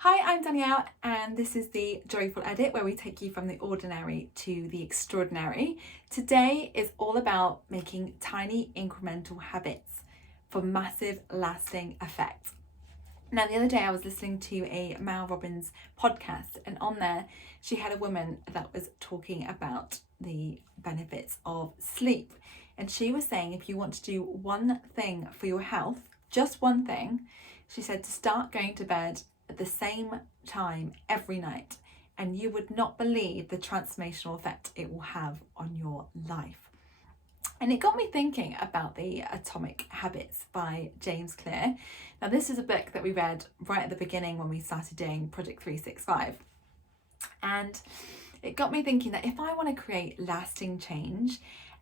Hi, I'm Danielle, and this is the Joyful Edit where we take you from the ordinary to the extraordinary. Today is all about making tiny incremental habits for massive lasting effects. Now, the other day I was listening to a Mel Robbins podcast, and on there she had a woman that was talking about the benefits of sleep. And she was saying if you want to do one thing for your health, just one thing, she said to start going to bed at the same time every night, and you would not believe the transformational effect it will have on your life. And it got me thinking about the Atomic Habits by James Clear. Now, this is a book that we read right at the beginning when we started doing Project 365. And it got me thinking that if I want to create lasting change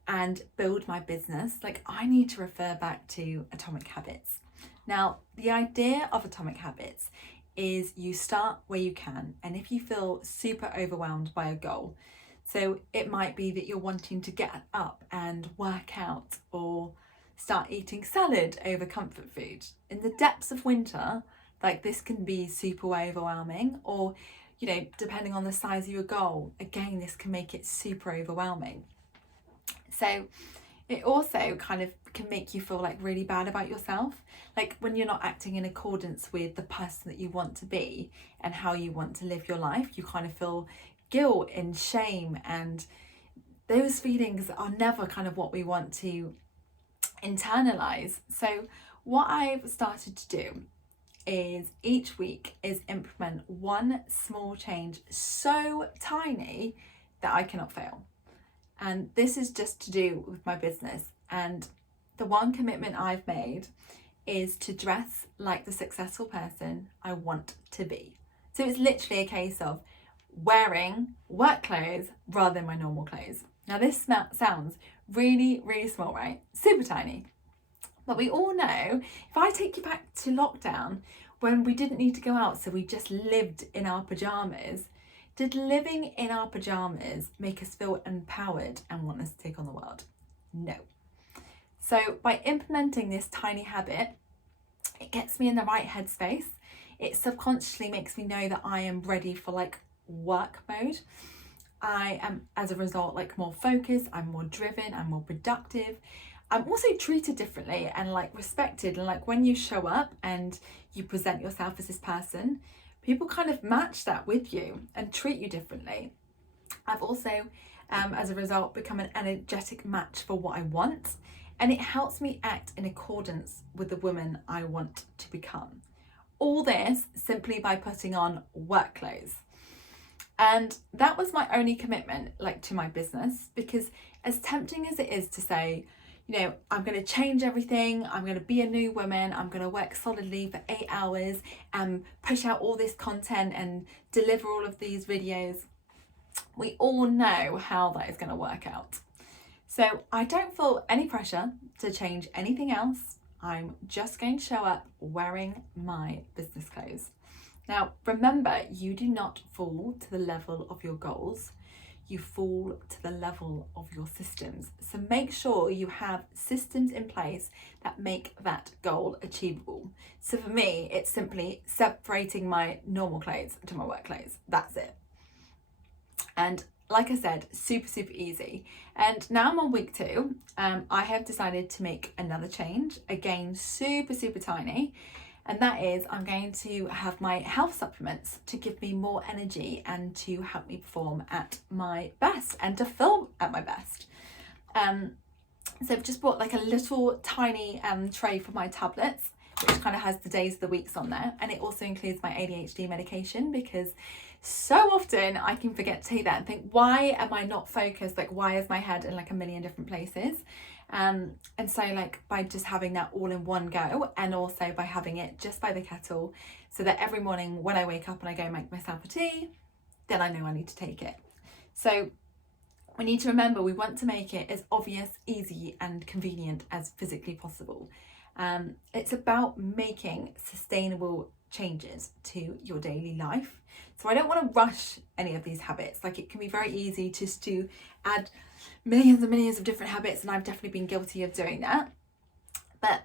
and build my business, I need to refer back to Atomic Habits. Now, the idea of Atomic Habits is you start where you can, and if you feel super overwhelmed by a goal, so it might be that you're wanting to get up and work out or start eating salad over comfort food in the depths of winter, this can be super overwhelming, or depending on the size of your goal, again, this can make it super overwhelming. So it also kind of can make you feel really bad about yourself, when you're not acting in accordance with the person that you want to be and how you want to live your life. You kind of feel guilt and shame, and those feelings are never kind of what we want to internalize. So what I've started to do is each week is implement one small change so tiny that I cannot fail. And this is just to do with my business. And the one commitment I've made is to dress like the successful person I want to be. So it's literally a case of wearing work clothes rather than my normal clothes. Now this sounds really, really small, right? Super tiny. But we all know, if I take you back to lockdown, when we didn't need to go out, so we just lived in our pajamas, did living in our pajamas make us feel empowered and want us to take on the world? No. So by implementing this tiny habit, it gets me in the right headspace. It subconsciously makes me know that I am ready for work mode. I am, as a result, more focused, I'm more driven, I'm more productive. I'm also treated differently and respected. And when you show up and you present yourself as this person, people kind of match that with you and treat you differently. I've also, as a result, become an energetic match for what I want, and it helps me act in accordance with the woman I want to become. All this simply by putting on work clothes. And that was my only commitment to my business, because as tempting as it is to say, I'm going to change everything, I'm going to be a new woman, I'm going to work solidly for 8 hours and push out all this content and deliver all of these videos, we all know how that is going to work out. So I don't feel any pressure to change anything else. I'm just going to show up wearing my business clothes. Now, remember, you do not fall to the level of your goals. You fall to the level of your systems. So make sure you have systems in place that make that goal achievable. So for me, it's simply separating my normal clothes to my work clothes. That's it. And like I said, super, super easy. And now I'm on week 2. I have decided to make another change. Again, super, super tiny. And that is, I'm going to have my health supplements to give me more energy and to help me perform at my best and to feel at my best. So I've just bought a little tiny tray for my tablets, which kind of has the days of the weeks on there. And it also includes my ADHD medication, because so often I can forget to take that and think, why am I not focused? Why is my head in a million different places? And so by just having that all in one go, and also by having it just by the kettle, so that every morning when I wake up and I go make myself a tea, then I know I need to take it. So we need to remember, we want to make it as obvious, easy and convenient as physically possible. It's about making sustainable changes to your daily life. So I don't want to rush any of these habits. It can be very easy just to add millions and millions of different habits, and I've definitely been guilty of doing that. But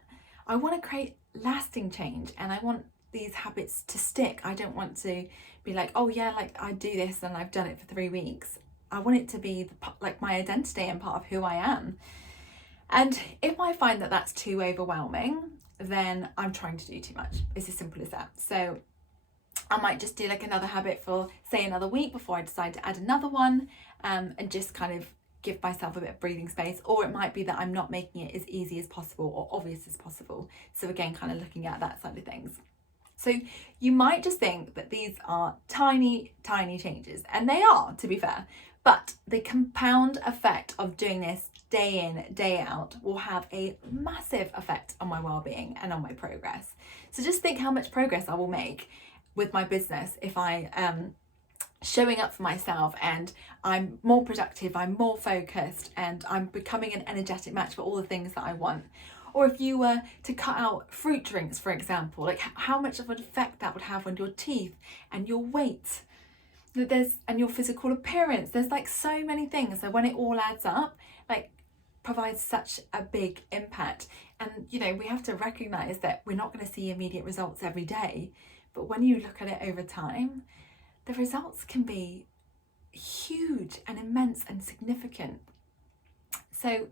I want to create lasting change, and I want these habits to stick. I don't want to be like, oh yeah, like I do this and I've done it for 3 weeks. I want it to be like my identity and part of who I am. And if I find that that's too overwhelming, then I'm trying to do too much. It's as simple as that. So I might just do like another habit for, say, another week before I decide to add another one, and just kind of give myself a bit of breathing space. Or it might be that I'm not making it as easy as possible or obvious as possible. So again, kind of looking at that side of things. So you might just think that these are tiny, tiny changes, and they are, to be fair, but the compound effect of doing this day in, day out will have a massive effect on my well-being and on my progress. So just think how much progress I will make with my business if I am showing up for myself and I'm more productive, I'm more focused, and I'm becoming an energetic match for all the things that I want. Or if you were to cut out fruit drinks, for example, like how much of an effect that would have on your teeth and your weight and your physical appearance. There's like so many things. So when it all adds up, like provides such a big impact. And you know, we have to recognize that we're not going to see immediate results every day, but when you look at it over time, the results can be huge and immense and significant. So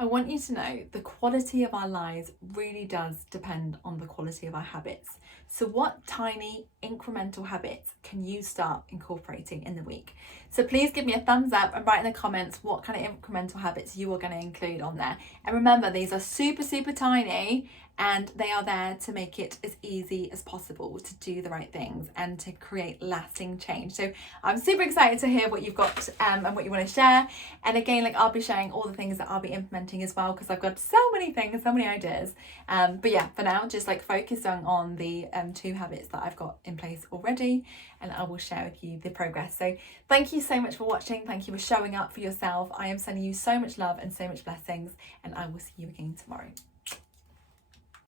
I want you to know the quality of our lives really does depend on the quality of our habits. So what tiny incremental habits can you start incorporating in the week? So please give me a thumbs up and write in the comments what kind of incremental habits you are going to include on there. And remember, these are super, super tiny, and they are there to make it as easy as possible to do the right things and to create lasting change. So I'm super excited to hear what you've got and what you want to share. And again, like I'll be sharing all the things that I'll be implementing as well, because I've got so many things, so many ideas. But yeah, for now, just like focus on the 2 habits that I've got in place already, and I will share with you the progress. So thank you so much for watching. Thank you for showing up for yourself. I am sending you so much love and so much blessings, and I will see you again tomorrow.